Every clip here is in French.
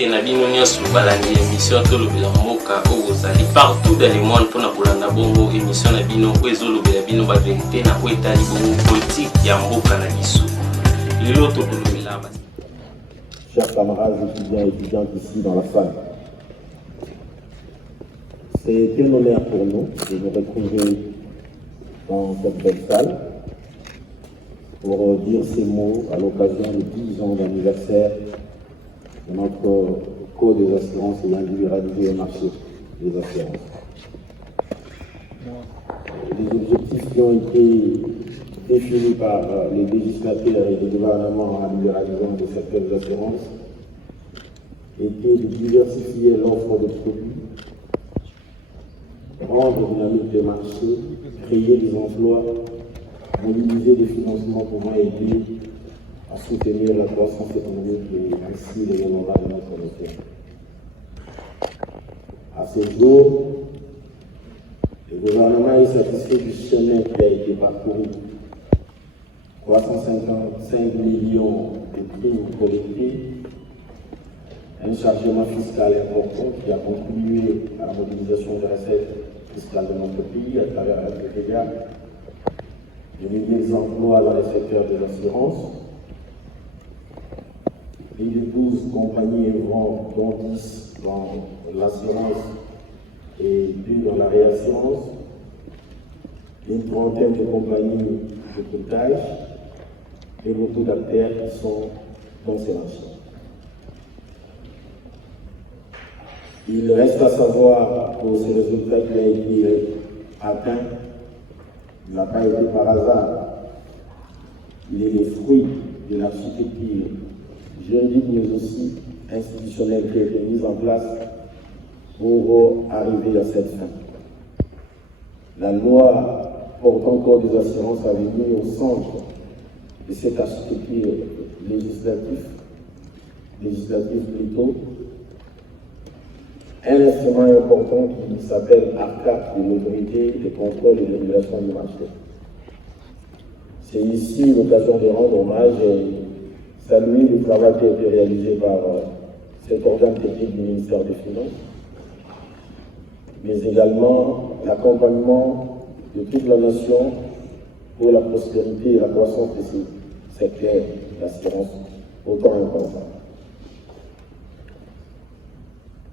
Et Nabino Nyos balandi émission to lobela mboka ozali partout dans le monde pour na bolanda bongo émission Nabino ozo lobela bino ba vérité na ko etali bongo politique ya mboka na biso. Lelo to lobela ba. Chers camarades étudiants et étudiantes ici dans la salle, c'est un honneur pour nous de vous retrouver dans cette belle salle pour dire ces mots à l'occasion de 10 ans d'anniversaire de notre Code des assurances ayant libéralisé le marché des assurances. Les objectifs qui ont été définis par les législateurs et les gouvernements en libéralisant le secteur des assurances étaient de diversifier l'offre de produits, rendre dynamique les marchés, créer des emplois, mobiliser des financements pouvant aider à soutenir la croissance économique et ainsi les renouvelables de notre nation. À ce jour, le gouvernement est satisfait du chemin qui a été parcouru. 355 millions de primes collectées, un chargement fiscal important qui a contribué à la mobilisation des recettes fiscales de notre pays à travers la TVA, de milliers d'emplois dans le secteur de l'assurance, et de 12 compagnies œuvrant, dont 10 dans l'assurance et 2 dans la réassurance, une trentaine de compagnies de courtage et beaucoup d'acteurs qui sont dans ces marchés. Il reste à savoir que ce résultat qui a été atteint n'a pas été par hasard. Il est le fruit de l'architecture juridique mais aussi institutionnelle qui a été mise en place pour arriver à cette fin. La loi portant code des assurances avait mis au centre de cette architecture législative plutôt, un instrument important qui s'appelle ARCAP, de l'autorité de contrôle et de régulation du marché. C'est ici l'occasion de rendre hommage et saluer le travail qui a été réalisé par cet organe technique du ministère des Finances, mais également l'accompagnement de toute la nation pour la prospérité et la croissance de ce secteur d'assurance autant important.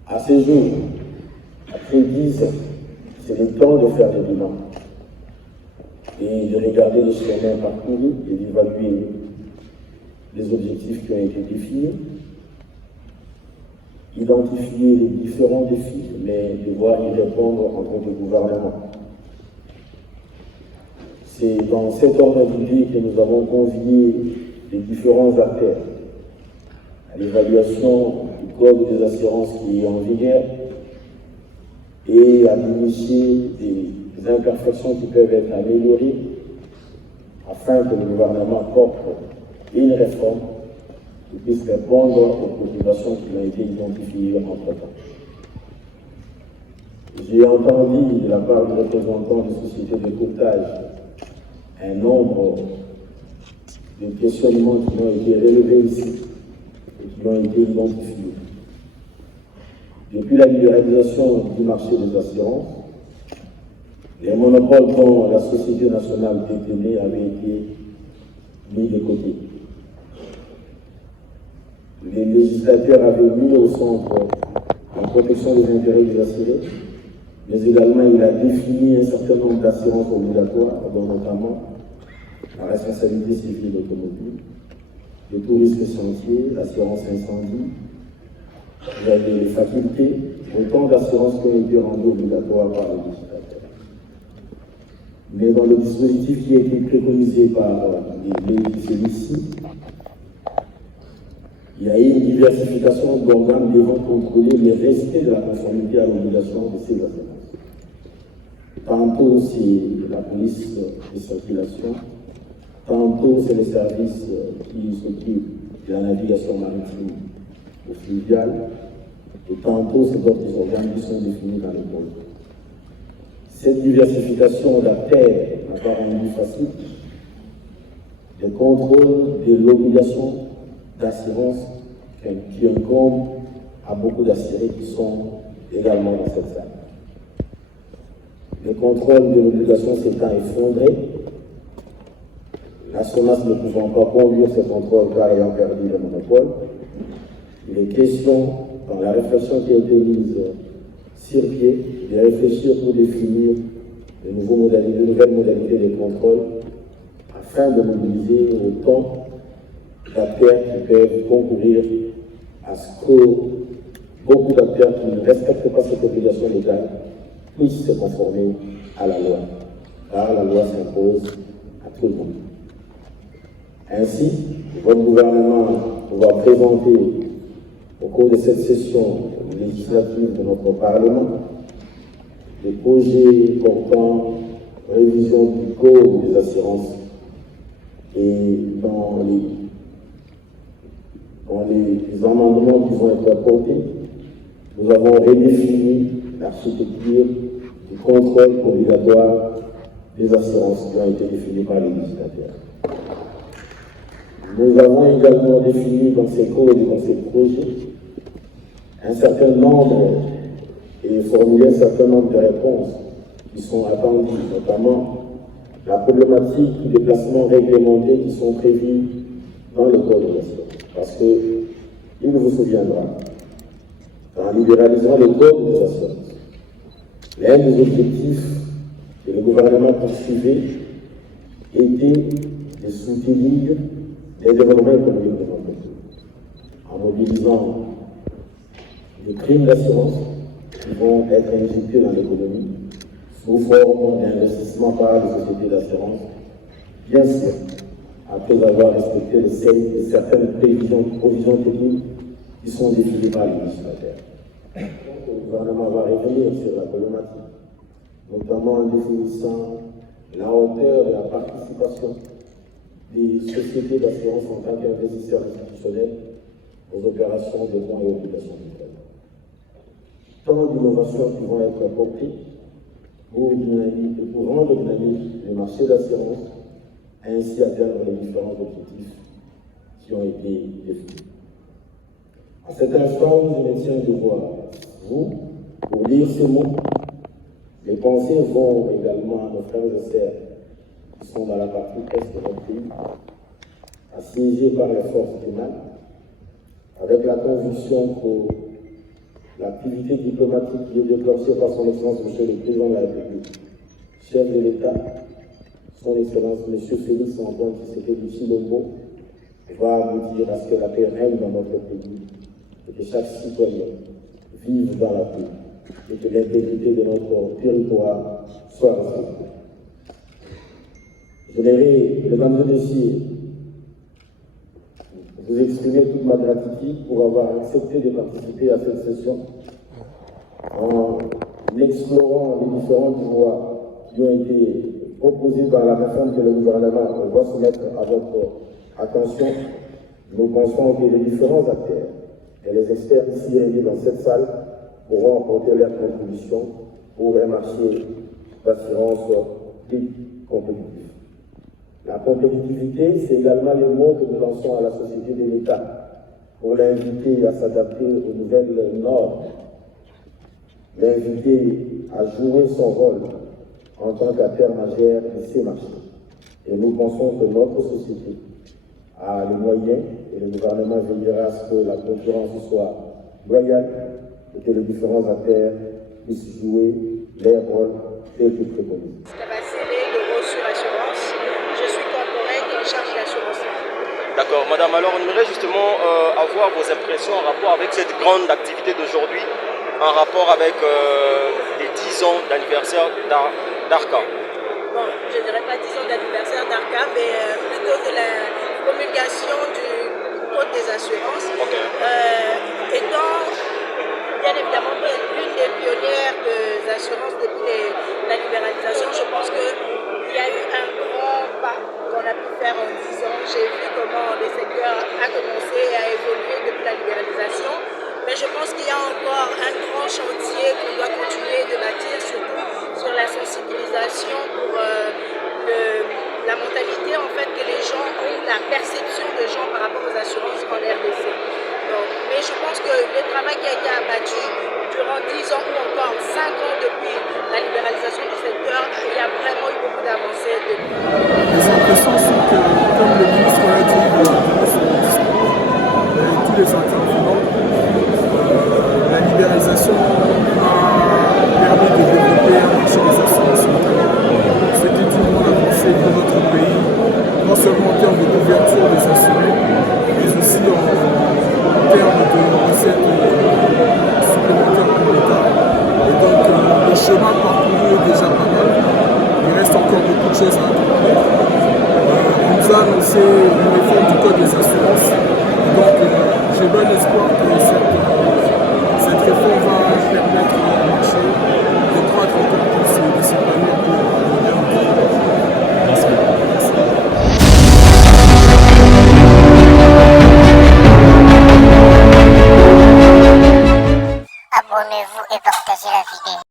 À ce jour, après 10 ans, c'est le temps de faire des bilans et de regarder les chemins parcourus et d'évaluer les objectifs qui ont été définis, identifier les différents défis, mais devoir y répondre en tant que gouvernement. C'est dans cet ordre d'idée que nous avons convié les différents acteurs à l'évaluation du code des assurances qui est en vigueur et à initier des imperfections qui peuvent être améliorées afin que le gouvernement porte une réforme qui puisse répondre aux préoccupations qui ont été identifiées entre-temps. J'ai entendu de la part des représentants des sociétés de courtage un nombre de questionnements qui ont été relevés ici et qui ont été identifiés. Depuis la libéralisation du marché des assurances, les monopoles dont la Société nationale détenait avaient été mis de côté. Les législateurs avaient mis au centre la protection des intérêts des assurés, mais également il a défini un certain nombre d'assurances obligatoires, dont notamment la responsabilité civile automobile, le tout risque chantier, l'assurance incendie. Il y avait les facultés, autant d'assurances qui ont été rendues obligatoires par le législateur. Mais dans le dispositif qui a été préconisé par celui-ci, il y a eu une diversification d'organes devant contrôler le respect de la conformité à l'obligation de ces assurances. Tantôt c'est la police de circulation, tantôt c'est les services qui s'occupent de la navigation maritime ou fluviale, et tantôt c'est d'autres organes qui sont définis dans le code. Cette diversification d'acteurs n'a pas rendu facile le contrôle de l'obligation d'assurance qui incombe à beaucoup d'assurés qui sont également dans cette salle. Les contrôles de l'obligation s'étant effondrés, la SONAS ne pouvant pas conduire ces contrôles car ayant perdu le monopole, il est question, dans la réflexion qui a été mise sur pied, de réfléchir pour définir de nouvelles modalités de contrôle afin de mobiliser autant d'acteurs qui peuvent concourir à ce que beaucoup d'acteurs qui ne respectent pas cette obligation légale puissent se conformer à la loi, car la loi s'impose à tout le monde. Ainsi, votre gouvernement va présenter au cours de cette session législative de notre Parlement des projets portant révision du code des assurances et dans les amendements qui vont être apportés, nous avons redéfini l'architecture du contrôle obligatoire des assurances qui ont été définies par les législateurs. Nous avons également défini dans ces codes et dans ces projets un certain nombre et formulé un certain nombre de réponses qui sont attendues, notamment la problématique du déplacement réglementé qui sont prévus dans le code de l'assurance. Parce que, il vous souviendra, en libéralisant le code des assurances, l'un des objectifs que le gouvernement poursuivait était de soutenir le développement économique de notre pays, en mobilisant des primes d'assurance qui vont être injectées dans l'économie sous forme d'investissement par les sociétés d'assurance, bien sûr, après avoir respecté certaines provisions techniques qui sont définies par les législateurs. Donc, le gouvernement va revenir sur la problématique, notamment en définissant la hauteur de la participation des sociétés d'assurance en tant qu'investisseurs institutionnels aux opérations de fonds et obligations mutuelles. Tant d'innovations qui vont être apportées pour rendre dynamique le marché d'assurance et ainsi atteindre les différents objectifs qui ont été définis. À cet instant, je me tiens devant vous pour lire ces mots. Les pensées vont également à nos frères et sœurs qui sont dans la partie est de notre pays, assiégés par les forces du mal, avec la conviction que l'activité diplomatique qui est déclenchée par son Excellence M. le Président de la République, chef de l'État, son Excellence M. Félix Antoine Tshisekedi Tshilombo, va aboutir à ce que la paix règne dans notre pays et que chaque citoyen vive dans la paix et que l'intégrité de notre territoire soit respectée. Je voudrais, mesdames et messieurs, vous exprimer toute ma gratitude pour avoir accepté de participer à cette session en explorant les différentes voies qui ont été proposées par la réforme que le gouvernement va soumettre à votre attention. Nous pensons que les différents acteurs et les experts ici réunis dans cette salle pourront apporter leur contribution pour un marché d'assurance plus compétitif. La compétitivité, c'est également le mot que nous lançons à la société de l'État pour l'inviter à s'adapter aux nouvelles normes, l'inviter à jouer son rôle en tant qu'acteur majeur de ces marchés. Et nous pensons que notre société a les moyens et le gouvernement veillera à ce que la concurrence soit loyale et que les différents acteurs puissent jouer leur rôle tel que préconisé. D'accord, madame, alors on aimerait justement avoir vos impressions en rapport avec cette grande activité d'aujourd'hui, en rapport avec les 10 ans d'anniversaire d'ARCA. Bon, je ne dirais pas 10 ans d'anniversaire d'ARCA, mais plutôt de la promulgation du Code des assurances. Okay. Étant bien évidemment l'une des pionnières des assurances depuis la libéralisation, je pense qu'il y a eu un grand pas qu'on a pu faire en 10 ans. J'ai vu comment le secteur a commencé à évoluer depuis la libéralisation, mais je pense qu'il y a encore un grand chantier qu'on doit continuer de bâtir, surtout sur la sensibilisation pour la mentalité en fait que les gens ont, la perception des gens par rapport aux assurances en RDC. Donc, mais je pense que le travail qui a été de choses à accomplir. On nous a annoncé une réforme du code des assurances. Donc j'ai bon espoir que cette réforme va permettre au marché de croître encore plus et de s'épanouir pour le bien du pays. Merci. Abonnez-vous et partagez la vidéo.